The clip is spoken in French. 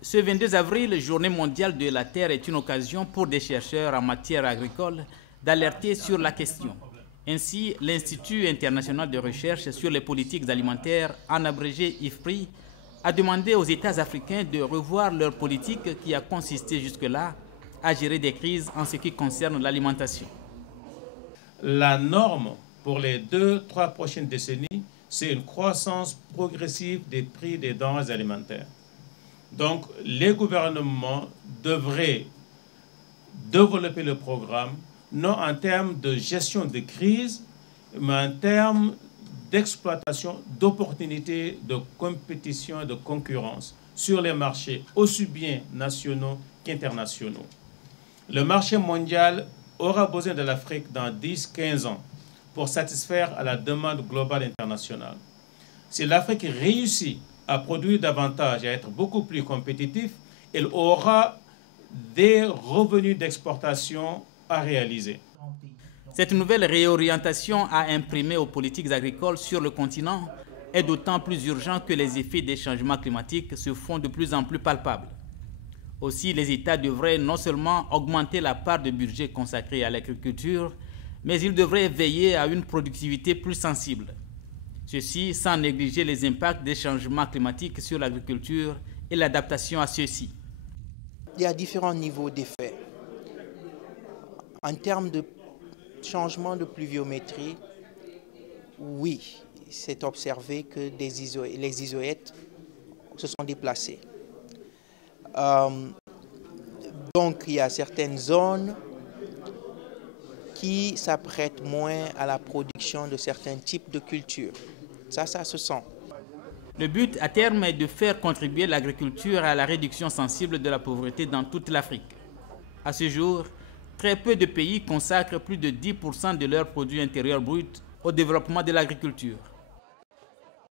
Ce 22 avril, Journée mondiale de la Terre, est une occasion pour des chercheurs en matière agricole d'alerter sur la question. Ainsi, l'Institut international de recherche sur les politiques alimentaires, en abrégé IFPRI, a demandé aux États africains de revoir leur politique qui a consisté jusque-là à gérer des crises en ce qui concerne l'alimentation. La norme pour les 2-3 prochaines décennies, c'est une croissance progressive des prix des denrées alimentaires. Donc, les gouvernements devraient développer le programme, non en termes de gestion de crise, mais en termes d'exploitation d'opportunités de compétition et de concurrence sur les marchés aussi bien nationaux qu'internationaux. Le marché mondial aura besoin de l'Afrique dans 10-15 ans pour satisfaire à la demande globale internationale. Si l'Afrique réussit à produire davantage et à être beaucoup plus compétitif, elle aura des revenus d'exportation à réaliser. Cette nouvelle réorientation à imprimer aux politiques agricoles sur le continent est d'autant plus urgente que les effets des changements climatiques se font de plus en plus palpables. Aussi, les États devraient non seulement augmenter la part de budget consacrée à l'agriculture, mais ils devraient veiller à une productivité plus sensible. Ceci sans négliger les impacts des changements climatiques sur l'agriculture et l'adaptation à ceux-ci. Il y a différents niveaux d'effets. En termes de changement de pluviométrie, oui, c'est observé que les isoètes se sont déplacés. Donc il y a certaines zones qui s'apprêtent moins à la production de certains types de cultures. Ça se sent. Le but à terme est de faire contribuer l'agriculture à la réduction sensible de la pauvreté dans toute l'Afrique. À ce jour, très peu de pays consacrent plus de 10% de leur produit intérieur brut au développement de l'agriculture.